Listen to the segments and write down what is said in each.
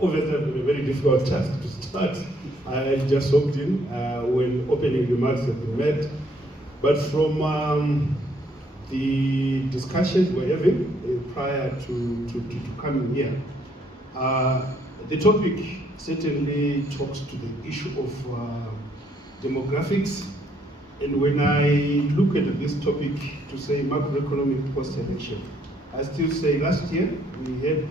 Obviously, it's a very difficult task to start. I just hopped in when opening remarks have been made. But from the discussions we're having prior to coming here, the topic certainly talks to the issue of demographics. And when I look at this topic to say macroeconomic post-election, I still say last year we had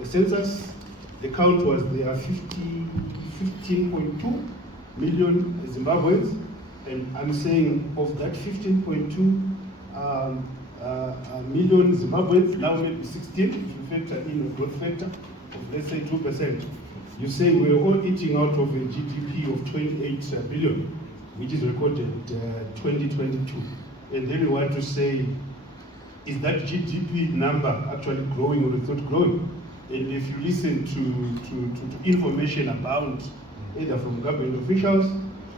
a census. The count was there 15.2 million Zimbabweans, and I'm saying of that 15.2 million Zimbabweans, now maybe 16, if you factor in a growth factor of let's say 2%, you say we're all eating out of a GDP of 28 billion, which is recorded 2022. And then we want to say, is that GDP number actually growing or it's not growing? And if you listen to information about either from government officials,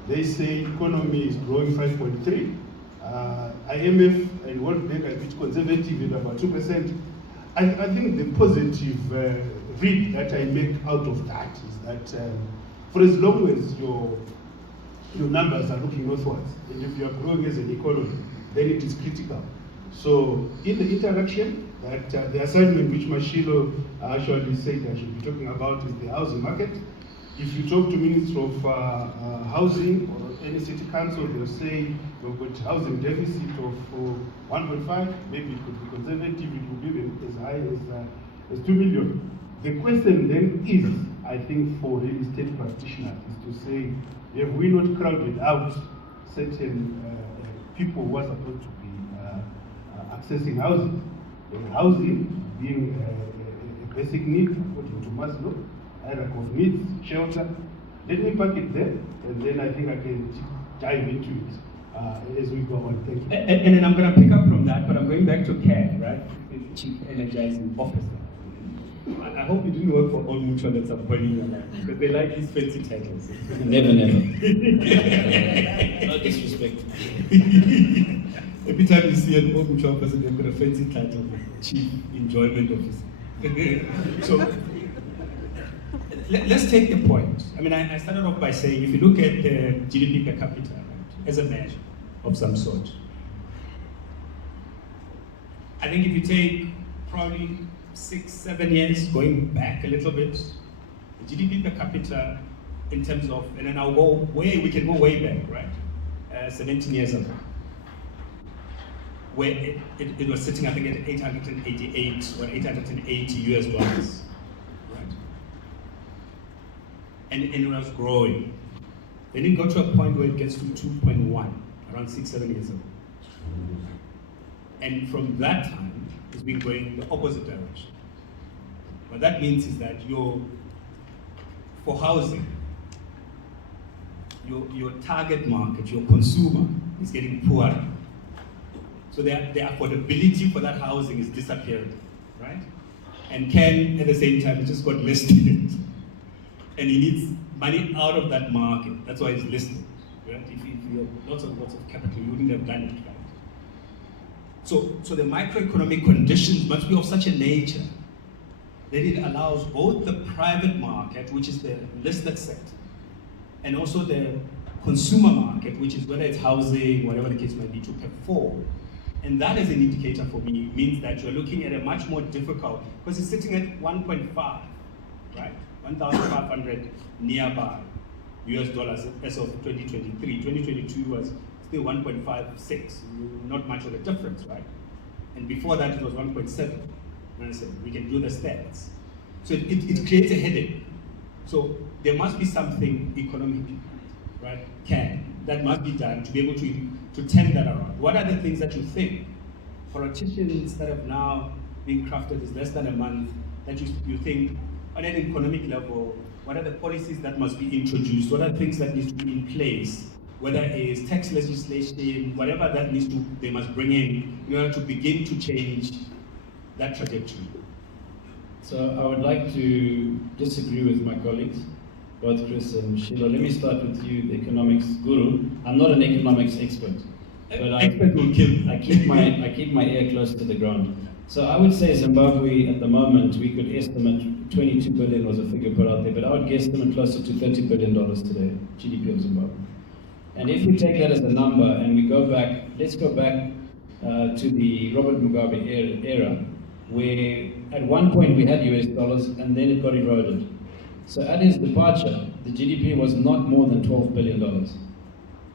they say economy is growing 5.3. IMF and World Bank are a bit conservative at about 2%. I think the positive read that I make out of that is that for as long as your numbers are looking northwards, and if you are growing as an economy, then it is critical. So in the interaction, that the assignment which Mashilo actually said I should be talking about is the housing market. If you talk to Minister of Housing or any city council, they'll say we've got housing deficit of 1.5, maybe it could be conservative, it would be even as high as 2 million. The question then is, I think for real estate practitioners, is to say, have we not crowded out certain people who are supposed to be accessing housing? And housing being a basic need according to Maslow, hierarchy of needs, shelter. Let me pack it there, and then I think I can dive into it as we go on. Thank you. And then I'm going to pick up from that, but I'm going back to CAD, right? Chief Energizing Officer. I hope you didn't work for Old Mutual at some point in your life, because they like these fancy titles. Never. No disrespect. Every time you see an Old Mutual person, they've got a fancy title, Chief Enjoyment Officer. So, let's take the point. I mean, I started off by saying, if you look at the GDP per capita, right, as a measure of some sort, I think if you take probably 6-7 years, going back a little bit, the GDP per capita in terms of, and then I'll go we can go way back, right? 17 years ago, where it was sitting, I think, at 888 or 880 US dollars, right? And it was growing. Then it got to a point where it gets to 2.1, around 6-7 years ago. And from that time, it's been going the opposite direction. What that means is that for housing, your target market, your consumer, is getting poorer. So the affordability for that housing is disappearing, right? And Ken, at the same time, just got listed. And he needs money out of that market. That's why he's listed, right? If you had lots of capital, you wouldn't have done it, right? So the microeconomic conditions must be of such a nature that it allows both the private market, which is the listed sector, and also the consumer market, which is whether it's housing, whatever the case might be, to perform. And that as an indicator for me means that you're looking at a much more difficult, because it's sitting at 1.5, right? 1,500 nearby US dollars as of 2023. 2022 was still 1.56, not much of a difference, right? And before that it was 1.7. And I said, we can do the stats. So it creates a headache. So there must be something economically, right, that must be done to be able to turn that around. What are the things that you think politicians that have now been crafted is less than a month that you think on an economic level, what are the policies that must be introduced? What are things that need to be in place? Whether it's tax legislation, whatever that they must bring in order to begin to change that trajectory. So I would like to disagree with my colleagues, both Chris and Sheila. Let me start with you, the economics guru. I'm not an economics expert, but expert will kill. I keep my ear close to the ground. So I would say Zimbabwe at the moment, we could estimate 22 billion was a figure put out there, but I would guesstimate closer to $30 billion today, GDP of Zimbabwe. And if we take that as a number and we go back, let's go back to the Robert Mugabe era, where at one point we had US dollars and then it got eroded. So at his departure, the GDP was not more than $12 billion.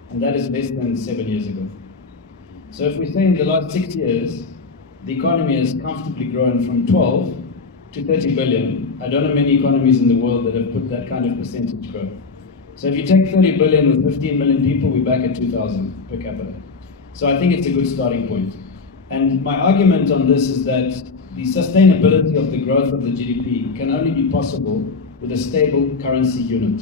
And that is less than 7 years ago. So if we say in the last 6 years, the economy has comfortably grown from 12 to 30 billion. I don't know many economies in the world that have put that kind of percentage growth. So if you take 30 billion with 15 million people, we're back at 2,000 per capita. So I think it's a good starting point. And my argument on this is that the sustainability of the growth of the GDP can only be possible with a stable currency unit.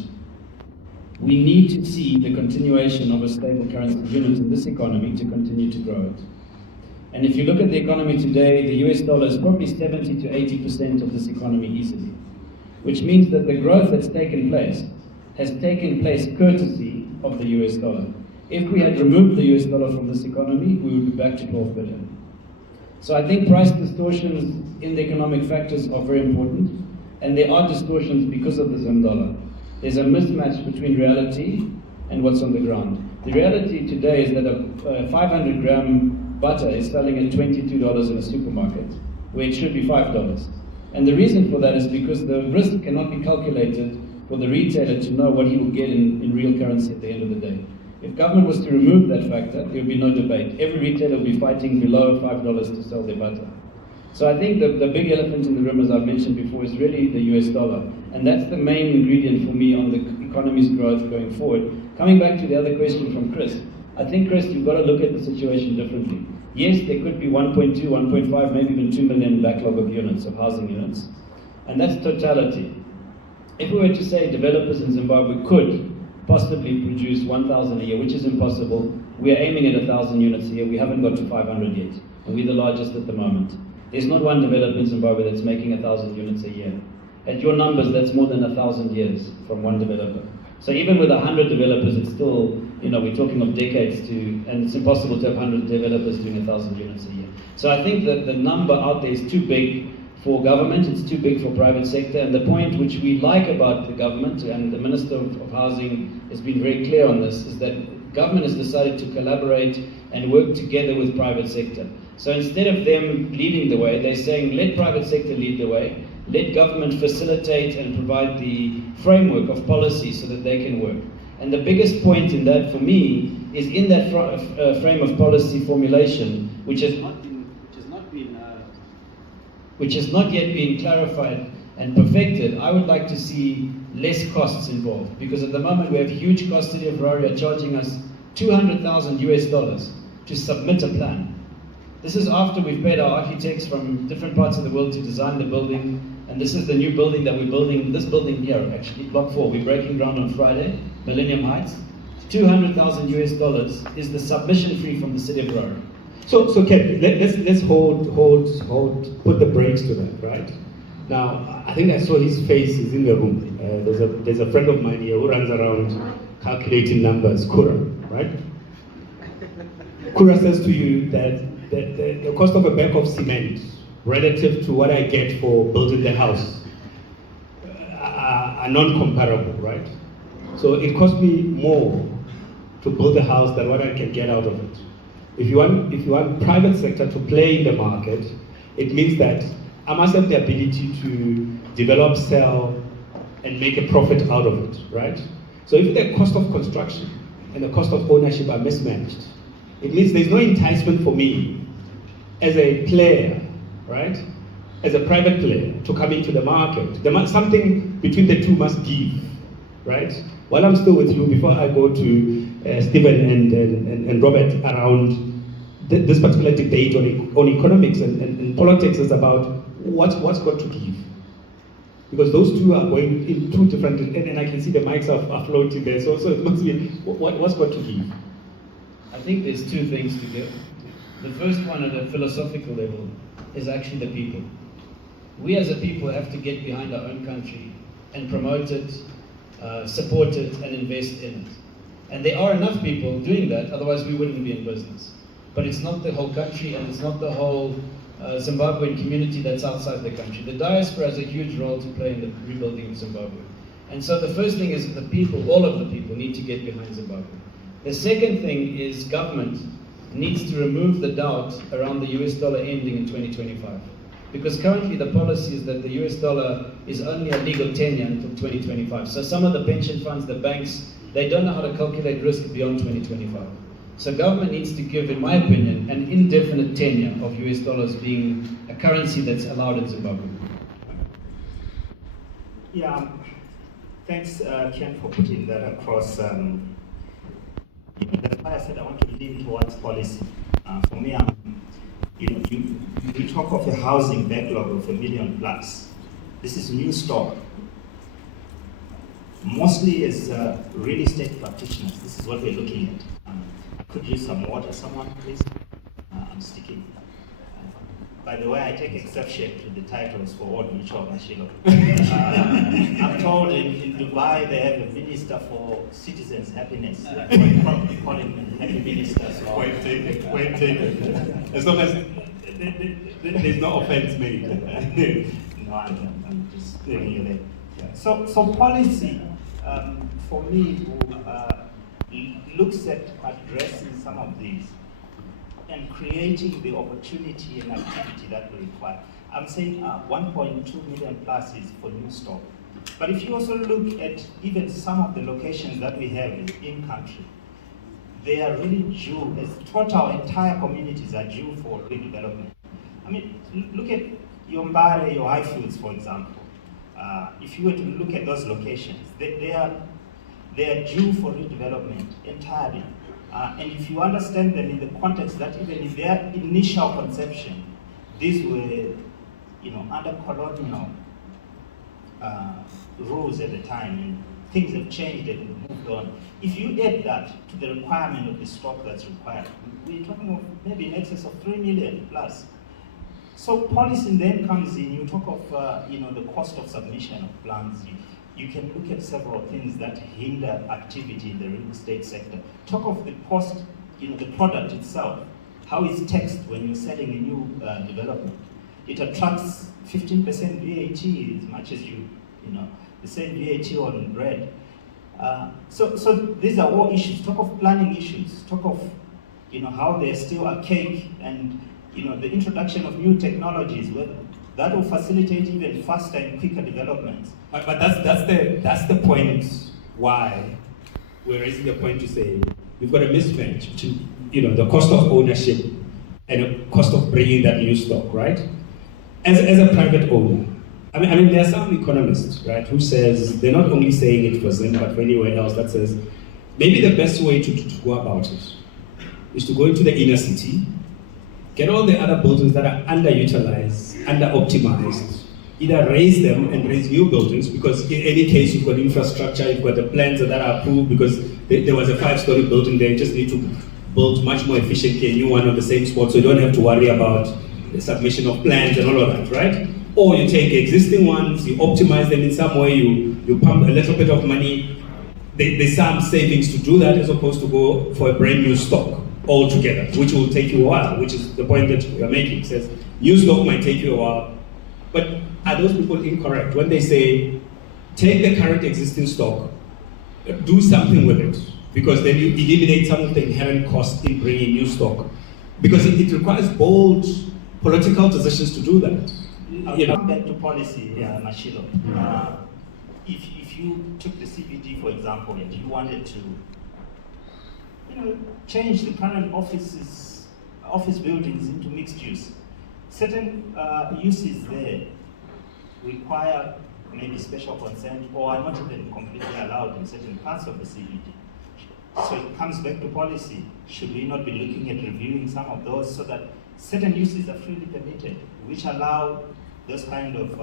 We need to see the continuation of a stable currency unit in this economy to continue to grow it. And if you look at the economy today, the US dollar is probably 70 to 80% of this economy easily, which means that the growth that's taken place has taken place courtesy of the US dollar. If we had removed the US dollar from this economy, we would be back to 12 billion. So I think price distortions in the economic factors are very important, and there are distortions because of the Zim dollar. There's a mismatch between reality and what's on the ground. The reality today is that a 500 gram butter is selling at $22 in a supermarket, where it should be $5. And the reason for that is because the risk cannot be calculated for the retailer to know what he will get in real currency at the end of the day. If government was to remove that factor, there would be no debate. Every retailer would be fighting below $5 to sell their butter. So I think the big elephant in the room, as I've mentioned before, is really the US dollar. And that's the main ingredient for me on the economy's growth going forward. Coming back to the other question from Chris, I think, Chris, you've got to look at the situation differently. Yes, there could be 1.2, 1.5, maybe even 2 million backlog of units, of housing units. And that's totality. If we were to say developers in Zimbabwe could possibly produce 1,000 a year, which is impossible, we are aiming at 1,000 units a year. We haven't got to 500 yet, and we're the largest at the moment. There's not one developer in Zimbabwe that's making 1,000 units a year. At your numbers, that's more than 1,000 years from one developer. So even with 100 developers, it's still, we're talking of decades and it's impossible to have 100 developers doing 1,000 units a year. So I think that the number out there is too big for government, it's too big for private sector, and the point which we like about the government, and the Minister of Housing has been very clear on this, is that government has decided to collaborate and work together with private sector. So instead of them leading the way, they're saying let private sector lead the way, let government facilitate and provide the framework of policy so that they can work. And the biggest point in that for me is in that frame of policy formulation, which has not yet been clarified and perfected. I would like to see less costs involved, because at the moment we have huge costs. City of Harare are charging us $200,000 US to submit a plan. This is after we've paid our architects from different parts of the world to design the building, and this is the new building that we're building, this building here actually, Block 4, we're breaking ground on Friday, Millennium Heights. $200,000 US is the submission fee from the City of Harare. So Ken, let's put the brakes to that, right? Now, I think I saw his face is in the room. There's a friend of mine here who runs around calculating numbers, Kura, right? Kura says to you that the cost of a bag of cement relative to what I get for building the house are non-comparable, right? So it costs me more to build a house than what I can get out of it. If you want private sector to play in the market, it means that I must have the ability to develop, sell, and make a profit out of it, right? So if the cost of construction and the cost of ownership are mismatched, it means there's no enticement for me as a player, right? As a private player to come into the market. Something between the two must give, right? While I'm still with you, before I go to Stephen and Robert around this particular debate on economics and politics, is about what's got to give. Because those two are going in two different, and I can see the mics are floating there, so it must be, what's got to give? I think there's two things to give. The first one at a philosophical level is actually the people. We as a people have to get behind our own country and promote it, support it, and invest in it. And there are enough people doing that, otherwise we wouldn't be in business. But it's not the whole country, and it's not the whole Zimbabwean community that's outside the country. The diaspora has a huge role to play in the rebuilding of Zimbabwe. And so the first thing is the people, all of the people, need to get behind Zimbabwe. The second thing is government needs to remove the doubt around the US dollar ending in 2025. Because currently the policy is that the US dollar is only a legal tenure until 2025. So some of the pension funds, the banks, they don't know how to calculate risk beyond 2025. So government needs to give, in my opinion, an indefinite tenure of US dollars being a currency that's allowed in Zimbabwe. Yeah, thanks Ken for putting that across. That's why I said I want to lean towards policy. For me, you talk of a housing backlog of 1 million plus. This is new stock. Mostly as real estate practitioners, this is what we're looking at. I could use some water, someone please. I'm sticking. By the way, I take exception to the titles for 𝗠𝗔𝗖𝗥𝗢𝗘𝗖𝗢𝗡𝗦. I'm told in Dubai they have a minister for citizens' happiness. Probably call him happy minister. So. Point taken. As long as there's no offense made. No, I'm just putting you there. So policy, for me, looks at addressing some of these and creating the opportunity and activity that we require. I'm saying 1.2 million plus is for new stock. But if you also look at even some of the locations that we have in country, they are really due, as throughout our entire communities are due for redevelopment. I mean, look at your 𝗣𝗣𝗦𝗧, your Highfields, for example. If you were to look at those locations, they are due for redevelopment entirely. And if you understand them in the context that even in their initial conception, these were, under colonial rules at the time, and things have changed and moved on. If you add that to the requirement of the stock that's required, we're talking of maybe in excess of 3 million plus. So policy then comes in. You talk of the cost of submission of plans. You can look at several things that hinder activity in the real estate sector. Talk of the cost, the product itself, how it's taxed when you're selling a new development. It attracts 15% VAT as much as the same VAT on bread. So these are all issues. Talk of planning issues. Talk of how they're still archaic, and the introduction of new technologies that will facilitate even faster and quicker developments. But that's the point why we're raising the point to say we've got a mismatch between the cost of ownership and the cost of bringing that new stock, right? As a private owner, I mean there are some economists, right, who says they're not only saying it for Zim but for anywhere else, that says maybe the best way to go about it is to go into the inner city, get all the other buildings that are underutilized, under-optimized, either raise them and raise new buildings, because in any case you've got infrastructure, you've got the plans that are approved, because there was a 5-story building there, you just need to build much more efficiently a new one on the same spot, so you don't have to worry about the submission of plans and all of that, right? Or you take existing ones, you optimize them in some way, you pump a little bit of money, there's some savings to do that as opposed to go for a brand new stock altogether, which will take you a while, which is the point that we are making. It says new stock might take you a while, but are those people incorrect when they say take the current existing stock, do something with it, because then you eliminate some of the inherent costs in bringing new stock, because it requires bold political decisions to do that. I'll come back to policy, Mashilo. If you took the CBD, for example, and you wanted to change the current office buildings into mixed use, certain uses there require maybe special consent or are not even completely allowed in certain parts of the CBD. So it comes back to policy. Should we not be looking at reviewing some of those so that certain uses are freely permitted, which allow those kind of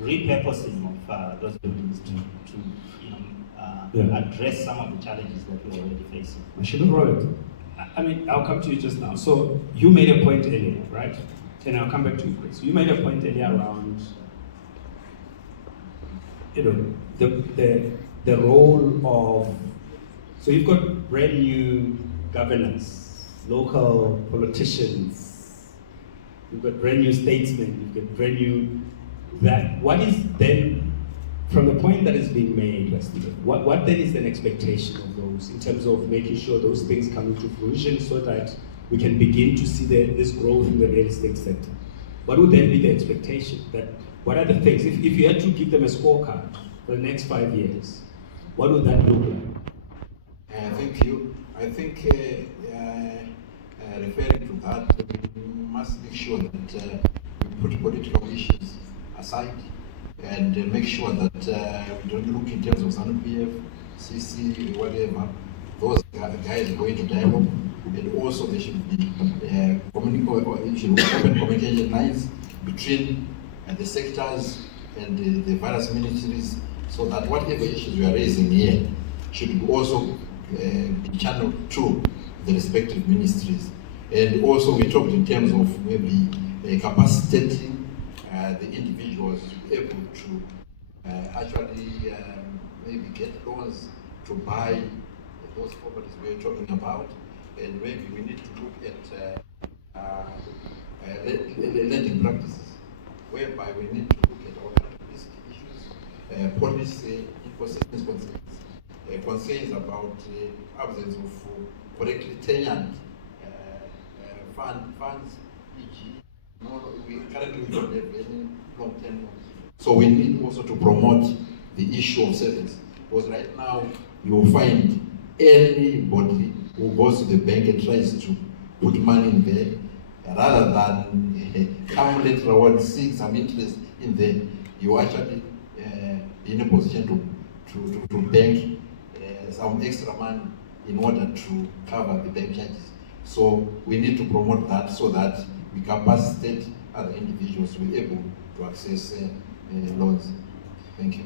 repurposing of those buildings to address some of the challenges that we're already facing. Robert, I mean, I'll come to you just now. So you made a point earlier, right? And I'll come back to you, Chris. You made a point earlier around, the role of, so you've got brand new governance, local politicians, you've got brand new statesmen, you've got brand new that. What is then, from the point that is being made, what then is an expectation of those in terms of making sure those things come into fruition so that we can begin to see this growth in the real estate sector? What would then be the expectation? What are the things, if you had to give them a scorecard for the next 5 years, what would that look like? Thank you. I think referring to that, we must make sure that we put political issues aside and make sure that we don't look in terms of SANU-PF, CC, whatever. Those guys are going to dialogue, and also there should be open communication lines between the sectors and the various ministries, so that whatever issues we are raising here should also be channeled to the respective ministries. And also we talked in terms of maybe capacitating the individuals to be able to actually maybe get loans to buy those properties we're talking about. And maybe we need to look at lending practices, whereby we need to look at all kind of risk issues, policy, ecosystem concerns about absence of correctly tenured funds, e.g. we currently don't have any long-term ones. So we need also to promote the issue of savings, because right now you will find anybody who goes to the bank and tries to put money in there, rather than come later on seeing some interest in there, you actually be in a position to bank some extra money in order to cover the bank charges. So we need to promote that so that we capacitate other individuals to be able to access loans. Thank you.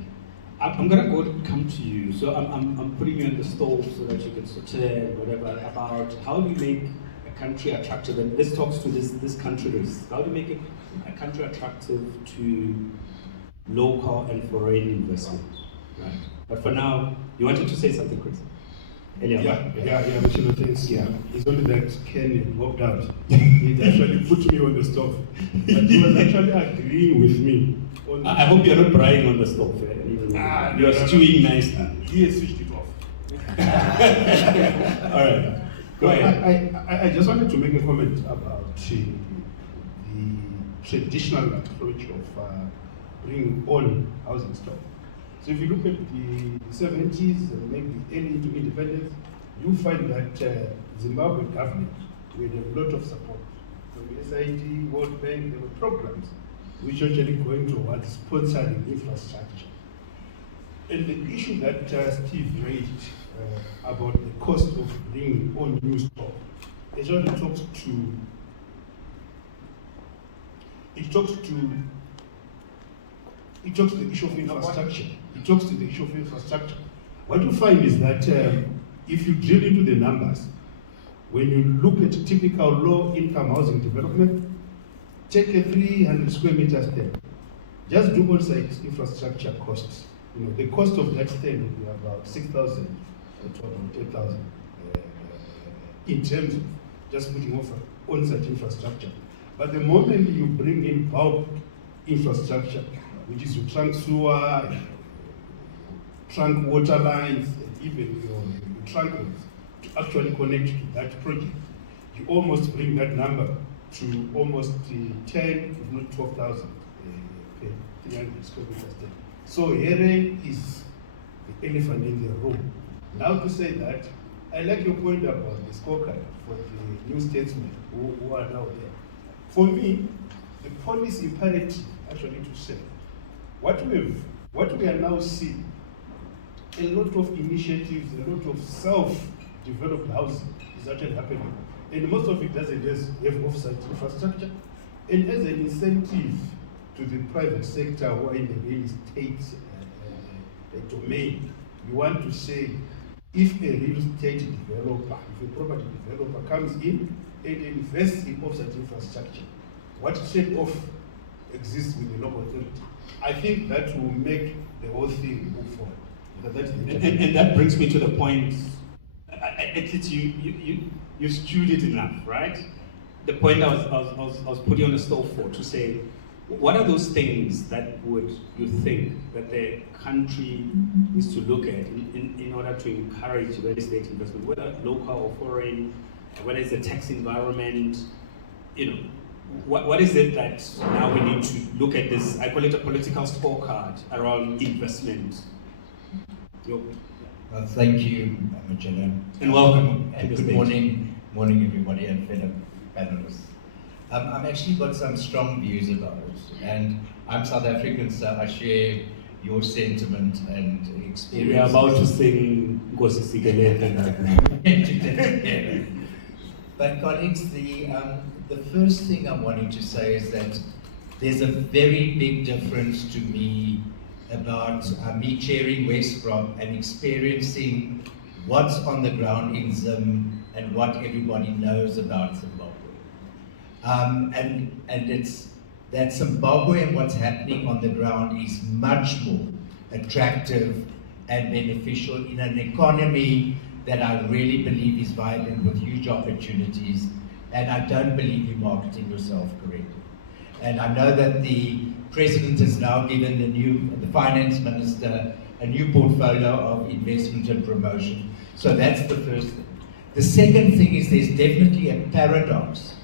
I'm going to come to you. So I'm putting you on the stove so that you can share whatever about how do you make a country attractive. And this talks to this country risk. How do you make a country attractive to local and foreign investment? Right. But for now, you wanted to say something, Chris? Michelle, thanks. Yeah, it's only that Ken walked out. He actually put me on the stove. But he was actually agreeing with me. I hope you're not bragging on the stove. You're stewing nicely. He has switched it off. All right. Go ahead. I just wanted to make a comment about the traditional approach of bringing on housing stock. So if you look at the 70s and maybe early into independence, you find that Zimbabwe government, we had a lot of support from the SID, World Bank. There were programs which are actually going towards sponsoring infrastructure. And the issue that Steve raised about the cost of bringing on new stock, it actually talks to the issue of infrastructure. It talks to the issue of infrastructure. What you find is that if you drill into the numbers, when you look at typical low-income housing development, take a 300 square meters there. Just do on-site infrastructure costs. You know, the cost of that stand would be about 6,000 to 8,000 in terms of just putting off on-site infrastructure. But the moment you bring in bulk infrastructure, which is your trunk sewer, trunk water lines, and even your trunk roads, to actually connect to that project, you almost bring that number to almost 10, if not 12,000 per 300 square meters. So here is the elephant in the room. Now to say that, I like your point about the scorecard for the new statesmen who are now there. For me, the policy imperative actually to say, what we are now seeing, a lot of initiatives, a lot of self-developed housing is actually happening. And most of it doesn't just have off-site infrastructure. And as an incentive to the private sector who are in the real estate domain, you want to say, if a real estate developer, if a property developer comes in and invests in off-site infrastructure, what trade-off exists with the local authority? I think that will make the whole thing move forward. And that brings me to the point, at least you stewed it enough, right? the point I was putting on the stove for, to say, what are those things that would you think that the country is to look at in order to encourage real estate investment, whether local or foreign, whether it's a tax environment, what is it that now we need to look at this? I call it a political scorecard around investment. Thank you, Magella. And welcome. And good morning, everybody, and fellow panelists. I've actually got some strong views about it, and I'm South African, so I share your sentiment and experience. We are about to sing Nkosi Sikelel. But colleagues, the first thing I'm wanting to say is that there's a very big difference to me about me chairing Westbrook and experiencing what's on the ground in Zim and what everybody knows about Zimbabwe. And it's that Zimbabwe and what's happening on the ground is much more attractive and beneficial in an economy that I really believe is vibrant with huge opportunities, and I don't believe you're marketing yourself correctly. And I know that the President has now given the Finance Minister a new portfolio of investment and promotion. So that's the first thing. The second thing is there's definitely a paradox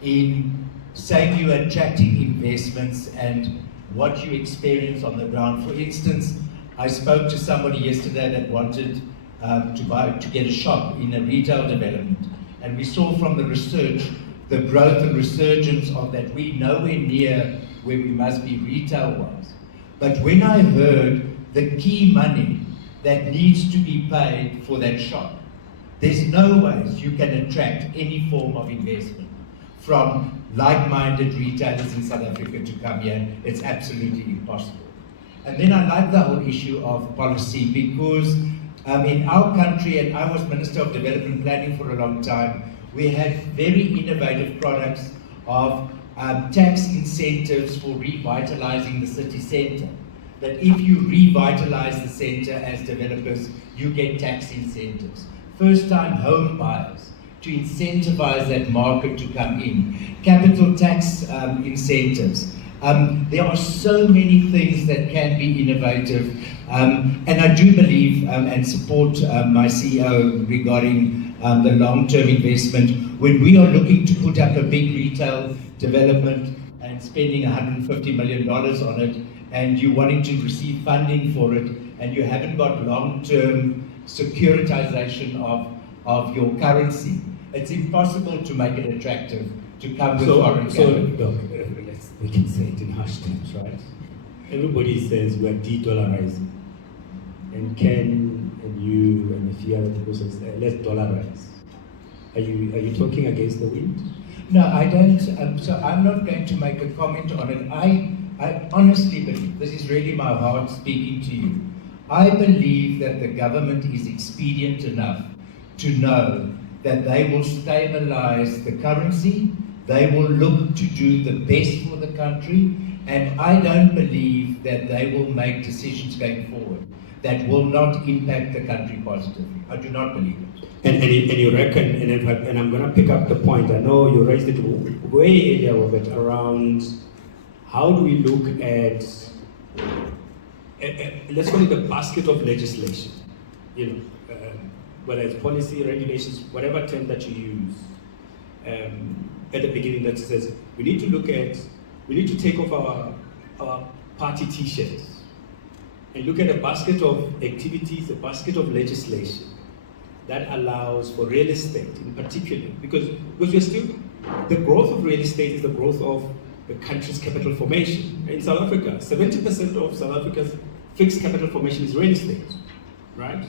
in saying you're attracting investments and what you experience on the ground. For instance, I spoke to somebody yesterday that wanted to get a shop in a retail development, and we saw from the research the growth and resurgence of that. We're nowhere near where we must be retail-wise. But when I heard the key money that needs to be paid for that shop, there's no ways you can attract any form of investment from like-minded retailers in South Africa to come here. It's absolutely impossible. And then I like the whole issue of policy, because in our country, and I was Minister of Development Planning for a long time, we had very innovative products of tax incentives for revitalizing the city centre. That if you revitalize the centre as developers, you get tax incentives. First-time home buyers, to incentivize that market to come in. Capital tax incentives. There are so many things that can be innovative, and I do believe and support my CEO regarding the long-term investment. When we are looking to put up a big retail development and spending $150 million on it, and you're wanting to receive funding for it, and you haven't got long-term securitization of your currency, it's impossible to make it attractive to come with foreign capital. We can say it in harsh terms, right? Everybody says we're de-dollarizing. And Ken and you and a few other people say, let's dollarize. Are you talking against the wind? No, I don't. So I'm not going to make a comment on it. I honestly believe, this is really my heart speaking to you, I believe that the government is expedient enough to know that they will stabilize the currency, they will look to do the best for the country, and I don't believe that they will make decisions going forward that will not impact the country positively. I do not believe it. And you reckon, and I'm going to pick up the point, I know you raised it way earlier, Robert, around how do we look at, let's call it a basket of legislation, whether it's policy, regulations, whatever term that you use, at the beginning that says, we need to take off our party t-shirts and look at a basket of activities, a basket of legislation that allows for real estate in particular, because we're still, the growth of real estate is the growth of the country's capital formation. In South Africa, 70% of South Africa's fixed capital formation is real estate, right?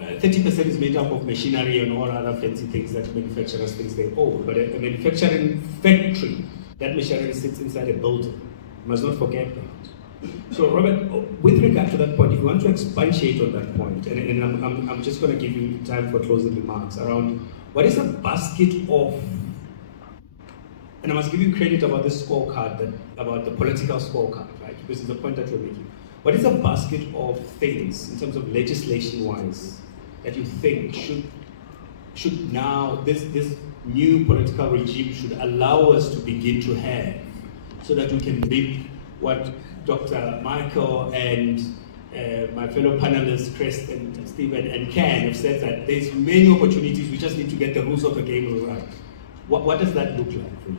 30% is made up of machinery and all other fancy things that manufacturers think they own. But a manufacturing factory, that machinery sits inside a building. You must not forget that. So, Robert, with regard to that point, if you want to expatiate on that point, and I'm just going to give you time for closing remarks around what is a basket of, and I must give you credit about this scorecard, about the political scorecard, right? Because it's the point that you're making. What is a basket of things in terms of legislation-wise that you think should now, this new political regime should allow us to begin to have, so that we can reap what Dr. Michael and my fellow panelists, Chris and Stephen and Ken, have said that there's many opportunities, we just need to get the rules of the game right. What does that look like for you?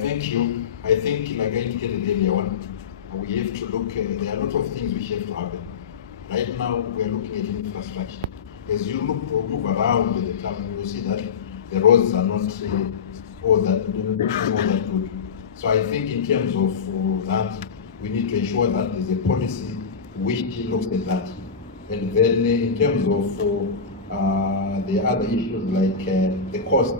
Thank you. I think, like I indicated earlier on, we have to look, there are a lot of things which have to happen. Right now, we are looking at infrastructure. As you move around with the town, you will see that the roads are not all that good. So I think in terms of that, we need to ensure that there's a policy which looks at that. And then in terms of the other issues like the cost,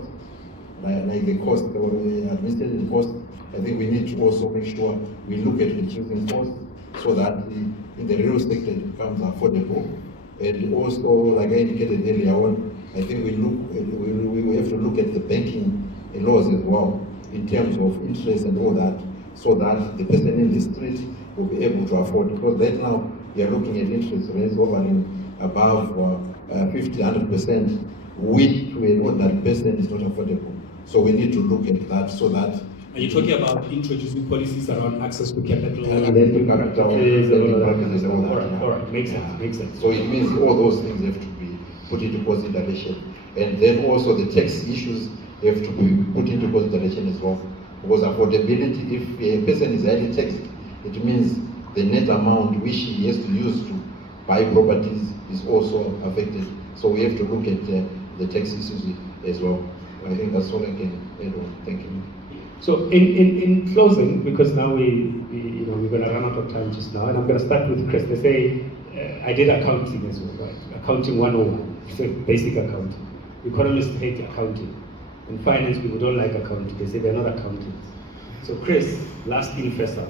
like the cost or the administrative cost, I think we need to also make sure we look at reducing costs so that in the real sector it becomes affordable. And also, like I indicated earlier on, I think we have to look at the banking laws as well in terms of interest and all that, so that the person in the street will be able to afford. Because right now we are looking at interest rates hovering above 50–100%, which to an ordinary person is not affordable. So we need to look at that so that. Are you talking about introducing policies around access to capital? All right, makes sense. So it means all those things have to be put into consideration. And then also the tax issues have to be put into consideration as well. Because affordability, if a person is highly taxed, it means the net amount which he has to use to buy properties is also affected. So we have to look at the tax issues as well. I think that's all I can add on. Thank you. So in closing, because now we're going to run out of time just now, and I'm going to start with Chris. They say, I did accounting as well, right? Accounting 101, so basic accounting. Economists hate accounting. In finance, people don't like accounting. They say they're not accountants. So Chris, last in, first out.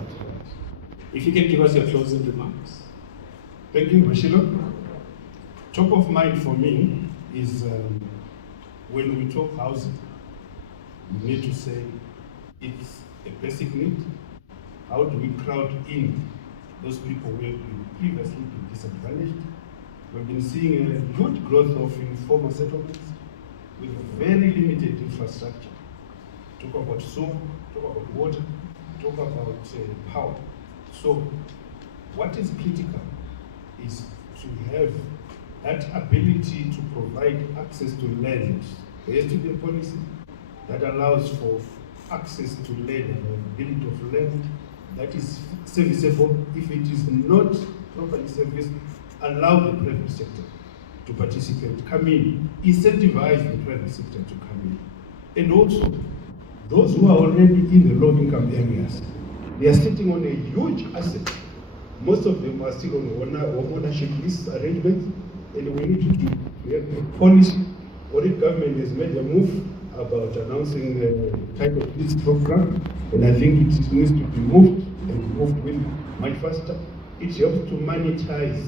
If you can give us your closing remarks. Thank you, Bashilo. Top of mind for me is when we talk housing, we need to say it's a basic need. How do we crowd in those people who have been previously been disadvantaged? We've been seeing a good growth of informal settlements with very limited infrastructure. Talk about sewer, talk about water, talk about power. So what is critical is to have that ability to provide access to land. There has to be a policy that allows for access to land and availability of land that is serviceable. If it is not properly serviced, allow the private sector to participate, come in, incentivize the private sector to come in. And also, those who are already in the low-income areas, they are sitting on a huge asset. Most of them are still on ownership lease arrangements, and we need to do. We have a policy. Already government has made a move about announcing the type of lease program, and I think it needs to be moved and moved with much faster. It helps to monetize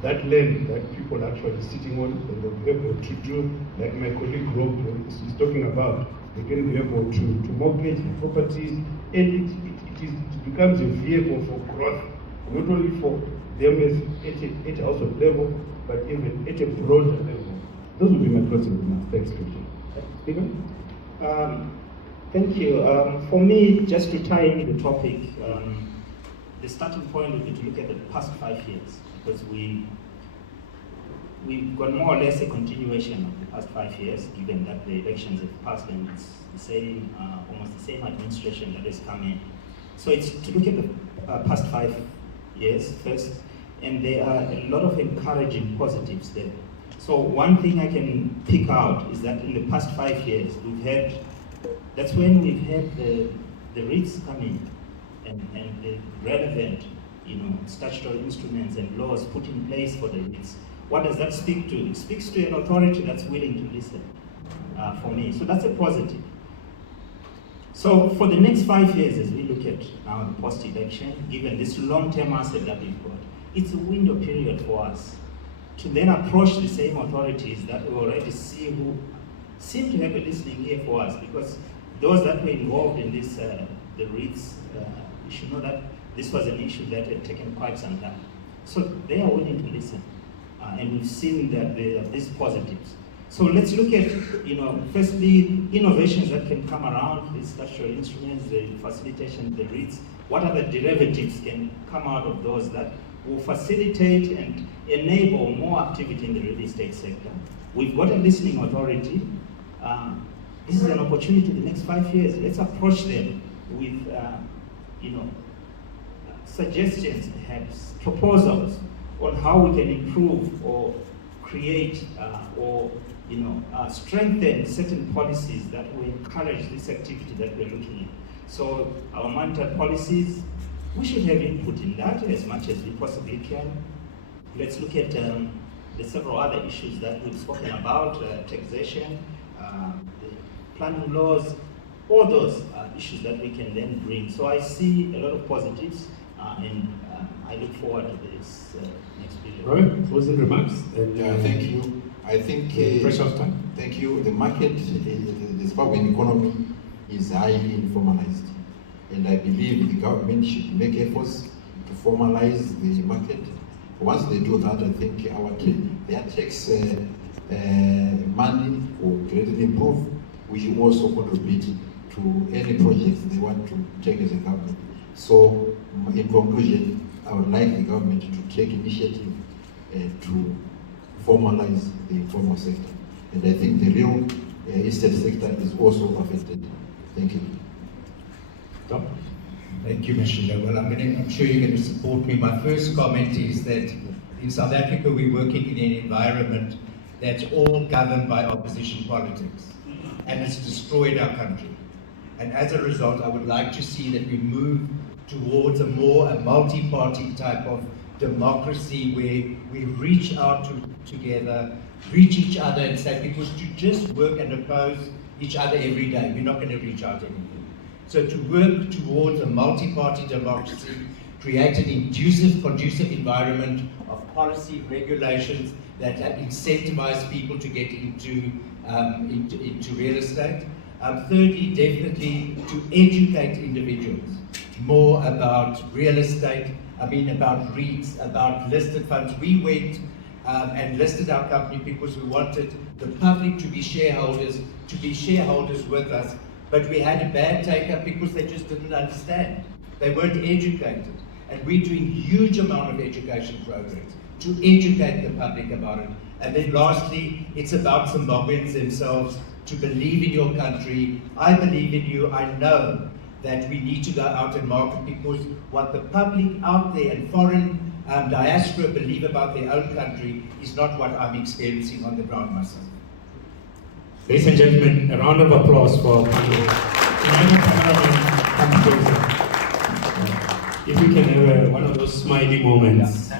that land that people are actually sitting on, and they'll be able to do, like my colleague Rob is talking about, they can be able to mortgage the properties, and it becomes a vehicle for growth, not only for them at a household level, but even at a broader level. Those will be my closing remarks. Thanks, Christian. Stephen? Thank you. For me, just to tie in the topic, the starting point would be to look at the past 5 years, because we've got more or less a continuation of the past 5 years, given that the elections have passed and it's the same, almost the same administration that has come in. So it's to look at the past 5 years first, and there are a lot of encouraging positives there. So one thing I can pick out is that in the past 5 years, that's when we've had the REITs come in and the relevant, statutory instruments and laws put in place for the REITs. What does that speak to? It speaks to an authority that's willing to listen, for me. So that's a positive. So for the next 5 years, as we look at now the post-election, given this long-term asset that we've got, it's a window period for us to then approach the same authorities that we already see who seem to have a listening ear for us, because those that were involved in this, the REITs, you should know that this was an issue that had taken quite some time. So they are willing to listen, and we've seen that there are these positives. So let's look at, firstly, innovations that can come around these statutory instruments, the facilitation, the REITs. What other derivatives can come out of those that will facilitate and enable more activity in the real estate sector? We've got a listening authority. This is an opportunity in the next 5 years. Let's approach them with, suggestions, perhaps proposals on how we can improve or create or strengthen certain policies that will encourage this activity that we're looking at. So our monetary policies, we should have input in that as much as we possibly can. Let's look at the several other issues that we've spoken about, taxation, the planning laws, all those issues that we can then bring. So I see a lot of positives and I look forward to this next period. Right, closing remarks? Thank you. I think pressure of time. Thank you. The market, the Zimbabwean economy is highly informalized, and I believe the government should make efforts to formalize the market. Once they do that, I think their tax money will greatly improve, which will also contribute to any projects they want to take as a government. So, in conclusion, I would like the government to take initiative to formalize the informal sector. And I think the real estate sector is also affected. Thank you. Tom? Thank you, Mr. Well, I'm sure you're going to support me. My first comment is that in South Africa we're working in an environment that's all governed by opposition politics, and it's destroyed our country. And as a result, I would like to see that we move towards a multi-party type of democracy where we reach out together, reach each other and say, because to just work and oppose each other every day, we're not going to reach out anything. So to work towards a multi-party democracy, create an conducive environment of policy regulations that incentivize people to get into real estate. Thirdly, definitely to educate individuals more about real estate, about REITs, about listed funds. We went and listed our company because we wanted the public to be shareholders with us, but we had a bad take-up because they just didn't understand. They weren't educated. And we're doing huge amount of education programs to educate the public about it. And then lastly, it's about Zimbabweans themselves to believe in your country. I believe in you. I know that we need to go out and market, because what the public out there and foreign diaspora believe about their own country is not what I'm experiencing on the ground myself. Ladies and gentlemen, a round of applause for if we can have one of those smiley moments.